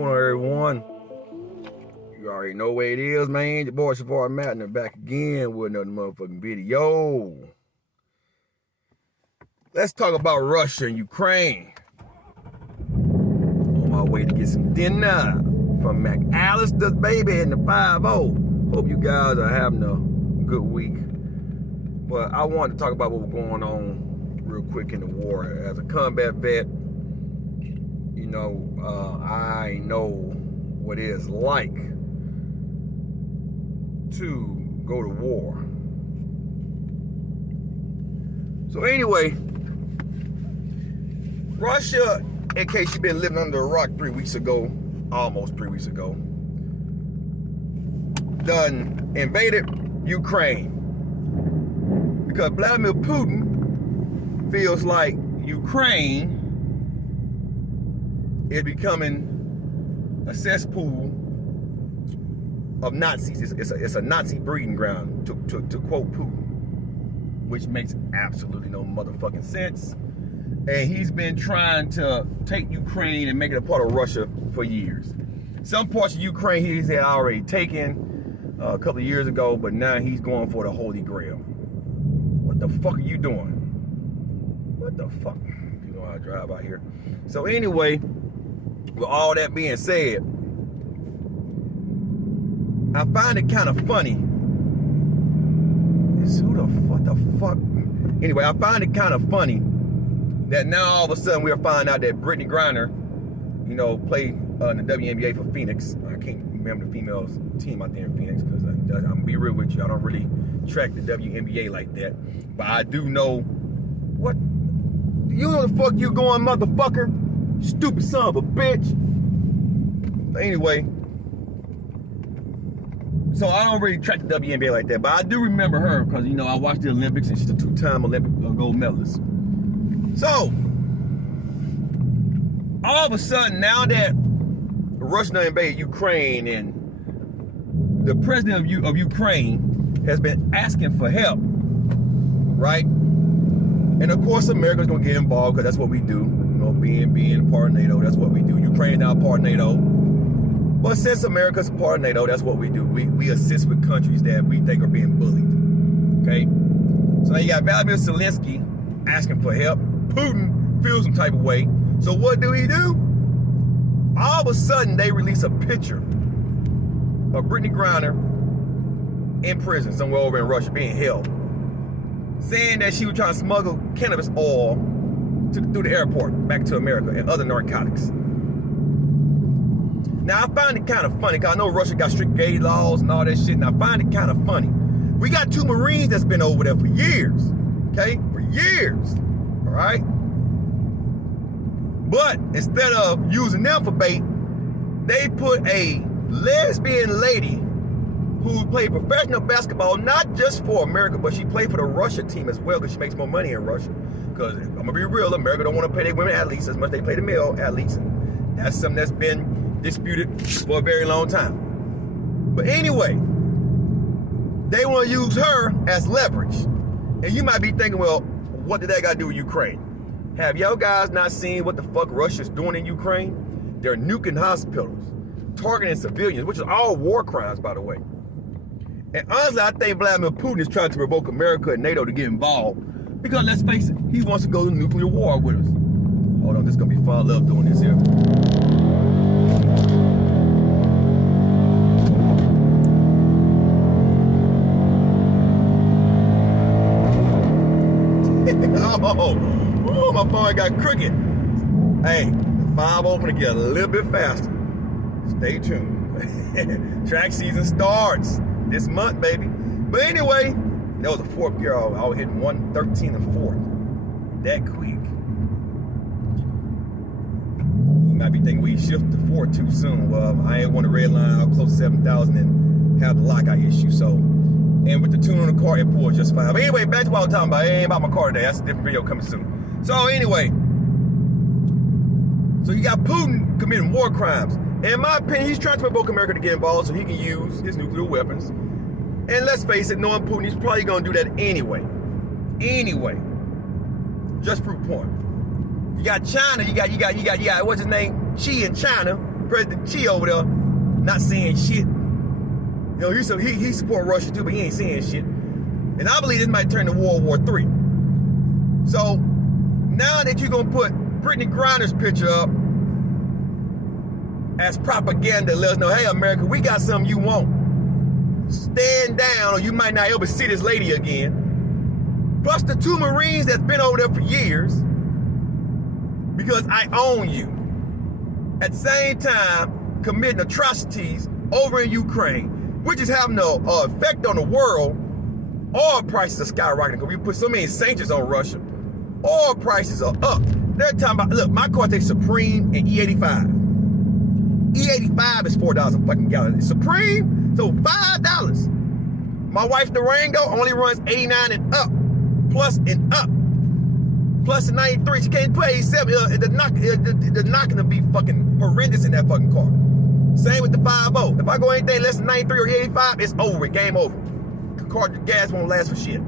going on, everyone? You already know where it is, man. Your boy Shavar Mattner back again with another motherfucking video. Let's talk about Russia and Ukraine. On my way to get some dinner from McAllister's baby in the 5-0. Hope you guys are having a good week. But I wanted to talk about what was going on real quick in the war. As a combat vet, you know, I know what it is like to go to war. So anyway, Russia, in case you've been living under a rock 3 weeks ago, almost 3 weeks ago, done invaded Ukraine. Because Vladimir Putin feels like Ukraine is becoming a cesspool of Nazis. It's a Nazi breeding ground, to quote Putin, which makes absolutely no motherfucking sense. And he's been trying to take Ukraine and make it a part of Russia for years. Some parts of Ukraine he's had already taken a couple of years ago, but now he's going for the Holy Grail. What the fuck are you doing? What the fuck? You know how I drive out here. So anyway, with all that being said, I find it kind of funny. What the fuck? Anyway, I find it kind of funny that now all of a sudden we're finding out that Brittany Griner, you know, played in the WNBA for Phoenix. I can't remember the females team out there in Phoenix because I'm gonna be real with you. I don't really track the WNBA like that, but I do know what. You know the fuck you going, motherfucker? Stupid son of a bitch. But anyway, so I don't really track the WNBA like that, but I do remember her because, you know, I watched the Olympics and she's a two-time Olympic gold medalist. So, all of a sudden, now that Russia invaded Ukraine and the president of Ukraine has been asking for help, right? And of course, America's gonna get involved because that's what we do. You know, being part of NATO, that's what we do. Ukraine now part of NATO. But since America's a part of NATO, that's what we do. We assist with countries that we think are being bullied. Okay? So now you got Vladimir Zelensky asking for help. Putin feels some type of way. So what do? All of a sudden, they release a picture of Brittany Griner in prison somewhere over in Russia being held, saying that she was trying to smuggle cannabis oil through the airport back to America and other narcotics. Now, I find it kind of funny, because I know Russia got strict gay laws and all that shit, and I find it kind of funny. We got 2 Marines that's been over there for years, okay? For years, all right? But instead of using them for bait, they put a lesbian lady who played professional basketball, not just for America, but she played for the Russia team as well, because she makes more money in Russia. Because I'm gonna be real, America don't want to pay their women athletes as much as they pay the male athletes. And that's something that's been disputed for a very long time. But anyway, they want to use her as leverage. And you might be thinking, well, what did that got to do with Ukraine? Have y'all guys not seen what the fuck Russia's doing in Ukraine? They're nuking hospitals, targeting civilians, which is all war crimes, by the way. And honestly, I think Vladimir Putin is trying to provoke America and NATO to get involved, because let's face it, he wants to go to nuclear war with us. Hold on, this is gonna be fun. I love doing this here. Oh, my phone got crooked. Hey, the 5-0 gonna get a little bit faster. Stay tuned. Track season starts this month, baby. But anyway, that was the 4th year I was hitting 113 and 4th. That quick. You might be thinking we shifted to 4 too soon. Well, I ain't want to red line out close to 7,000 and have the lockout issue, so. And with the tune on the car, it pulled just fine. But anyway, back to what I was talking about. It ain't about my car today. That's a different video coming soon. So anyway, so you got Putin committing war crimes. And in my opinion, he's trying to provoke America to get involved so he can use his nuclear weapons. And let's face it, knowing Putin, he's probably gonna do that anyway. Just proof point. You got China, you got what's his name? Xi in China, President Xi over there not saying shit. You know, he support Russia too, but he ain't saying shit. And I believe this might turn to World War III. So now that you're gonna put Brittany Griner's picture up as propaganda, let us know, hey America, we got something you want. Stand down, or you might not ever see this lady again. Plus the 2 Marines that's been over there for years, because I own you. At the same time, committing atrocities over in Ukraine, which is having an effect on the world. Oil prices are skyrocketing because we put so many sanctions on Russia. Oil prices are up. They're talking about, look, my car takes Supreme and E85. E85 is $4 a fucking gallon. Supreme, so $5. My wife's Durango only runs 89 and up. Plus and up. Plus the 93, she can't pay 87. The knocking will be fucking horrendous in that fucking car. Same with the 5.0. If I go anything less than 93 or 85, it's over, game over. Car gas won't last for shit.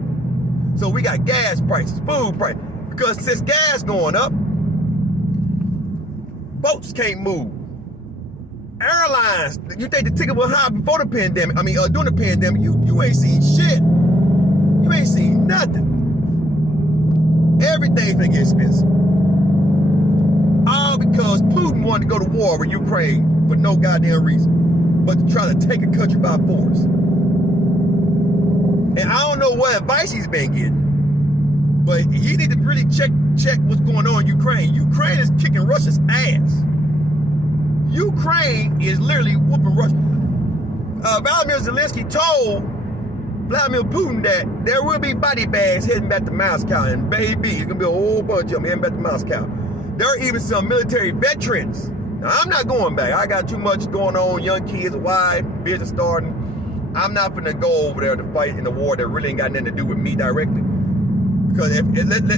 So we got gas prices, food prices. Because since gas going up, boats can't move. Airlines, you think the ticket was high before the pandemic? I mean, during the pandemic, you ain't seen shit. You ain't seen nothing. Everything's gonna get expensive. All because Putin wanted to go to war with Ukraine for no goddamn reason, but to try to take a country by force. And I don't know what advice he's been getting, but he need to really check what's going on in Ukraine. Ukraine is kicking Russia's ass. Ukraine is literally whooping Russia. Vladimir Zelensky told Vladimir Putin that there will be body bags heading back to Moscow, and baby, it's gonna be a whole bunch of them heading back to Moscow. There are even some military veterans. Now, I'm not going back. I got too much going on, young kids, wife, business starting. I'm not gonna go over there to fight in a war that really ain't got nothing to do with me directly. Because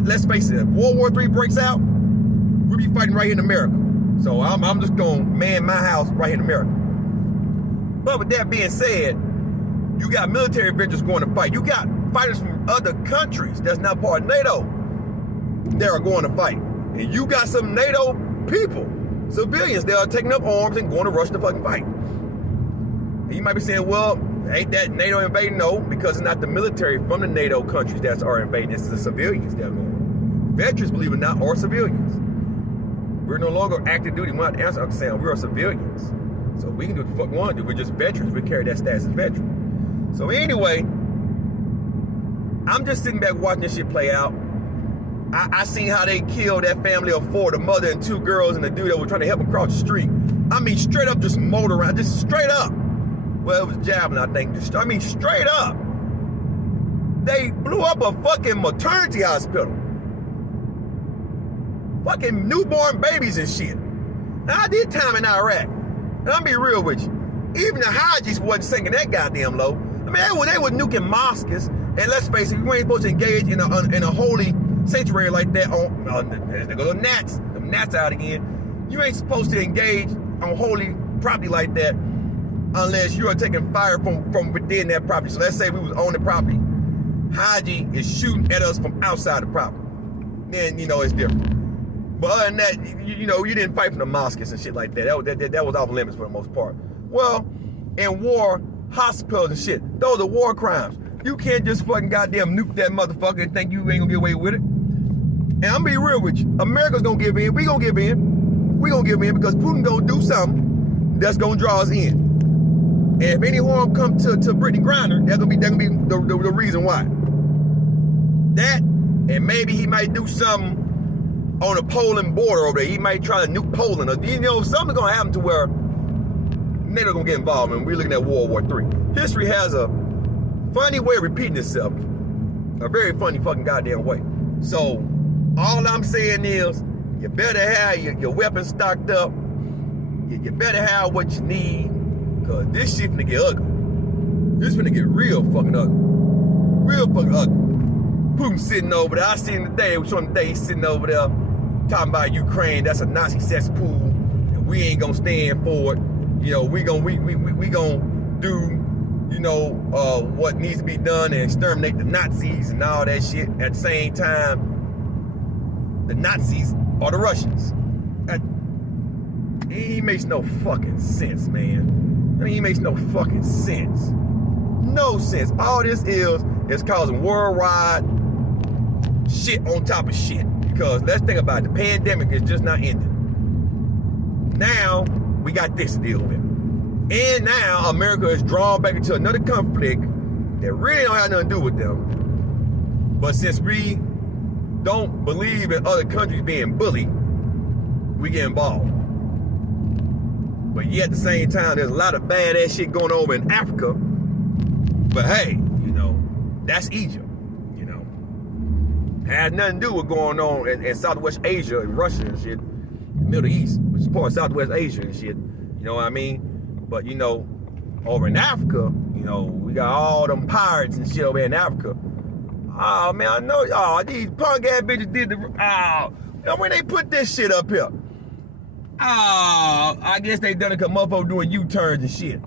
let's face it, if World War III breaks out, we'll be fighting right here in America. So I'm just gonna man my house right here in America. But with that being said, you got military veterans going to fight. You got fighters from other countries that's not part of NATO that are going to fight. And you got some NATO people, civilians, that are taking up arms and going to rush the fucking fight. And you might be saying, well, ain't that NATO invading? No, because it's not the military from the NATO countries that are invading. It's the civilians that are going. Veterans, believe it or not, are civilians. We're no longer active duty. We're not answering saying we are civilians. So we can do what the fuck we want to do. We're just veterans. We carry that status as veterans. So anyway, I'm just sitting back watching this shit play out. I seen how they killed that family of 4, the mother and 2 girls and the dude that was trying to help them cross the street. I mean, straight up just mowed around, just straight up. Well, it was javelin, I think. I mean, straight up. They blew up a fucking maternity hospital. Fucking newborn babies and shit. Now, I did time in Iraq. And I'm be real with you. Even the Hajis wasn't sinking that goddamn low. I mean, they were nuking mosques. And let's face it, you ain't supposed to engage in a holy sanctuary like that there go the gnats. The gnats out again. You ain't supposed to engage on holy property like that unless you are taking fire from within that property. So let's say we was on the property. Haji is shooting at us from outside the property. Then, you know, it's different. But other than that, you know, you didn't fight from the mosques and shit like that. That was off limits for the most part. Well, in war, hospitals and shit, those are war crimes. You can't just fucking goddamn nuke that motherfucker and think you ain't gonna get away with it. And I'm gonna be real with you. America's gonna give in. We gonna give in. We gonna give in because Putin gonna do something that's gonna draw us in. And if any harm come to Brittany Griner, that's gonna be the reason why. That, and maybe he might do something on the Poland border over there. He might try to nuke Poland. Or, you know, something's gonna happen to where NATO gonna get involved, and we're looking at World War III. History has a funny way of repeating itself. A very funny fucking goddamn way. So, all I'm saying is, you better have your weapons stocked up. You better have what you need, because this shit finna get ugly. This finna get real fucking ugly. Real fucking ugly. Putin sitting over there. I seen him today. We showing him today. He's sitting over there talking about Ukraine. That's a Nazi cesspool, and we ain't gonna stand for it. You know, we gonna do, you know, what needs to be done and exterminate the Nazis and all that shit. At the same time, the Nazis are the Russians. he makes no fucking sense, man. I mean, he makes no fucking sense. No sense. All this is causing worldwide shit on top of shit. Because let's think about it. The pandemic is just not ending. Now, we got this to deal with. And now, America is drawn back into another conflict that really don't have nothing to do with them. But since we don't believe in other countries being bullied, we get involved. But yet at the same time, there's a lot of badass shit going on in Africa. But hey, you know, that's Egypt, you know. Has nothing to do with going on in Southwest Asia and Russia and shit. The Middle East, which is part of Southwest Asia and shit. You know what I mean? But you know, over in Africa, you know, we got all them pirates and shit over in Africa. Oh man, I know, these punk ass bitches did the, you know, when they put this shit up here. I guess they done it because motherfuckers doing U-turns and shit.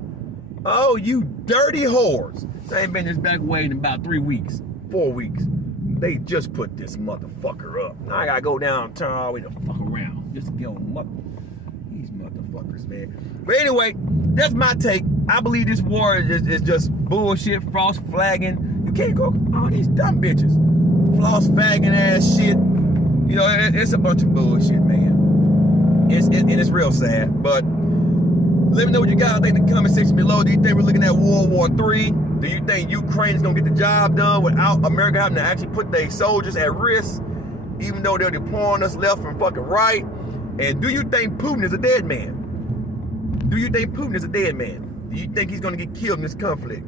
Oh, you dirty whores. They ain't been this back way in about 3 weeks, 4 weeks. They just put this motherfucker up. Now I gotta go down and turn all the way the fuck around. Just to get on these motherfuckers, man. But anyway, that's my take. I believe this war is just bullshit, false flagging. You can't go, all these dumb bitches. False flagging ass shit. You know, it's a bunch of bullshit, man. It's real sad, but let me know what you guys think in the comment section below. Do you think we're looking at World War III? Do you think Ukraine is gonna get the job done without America having to actually put their soldiers at risk, even though they're deploying us left and fucking right? And do you think Putin is a dead man? Do you think Putin is a dead man? Do you think he's gonna get killed in this conflict?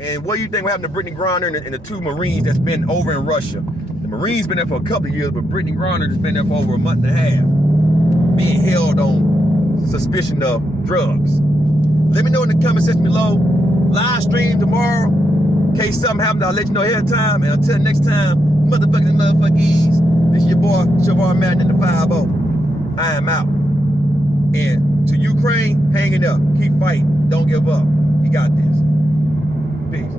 And what do you think will happen to Brittany Griner and the 2 Marines that's been over in Russia? The Marines been there for a couple of years, but Brittany Griner has been there for over a month and a half, being held on suspicion of drugs. Let me know in the comment section below. Live stream tomorrow. In case something happens, I'll let you know ahead of time. And until next time, motherfuckers and motherfuckies, this is your boy, Shavar Madden in the 5-0. I am out. And to Ukraine, hang it up. Keep fighting. Don't give up. You got this. Peace.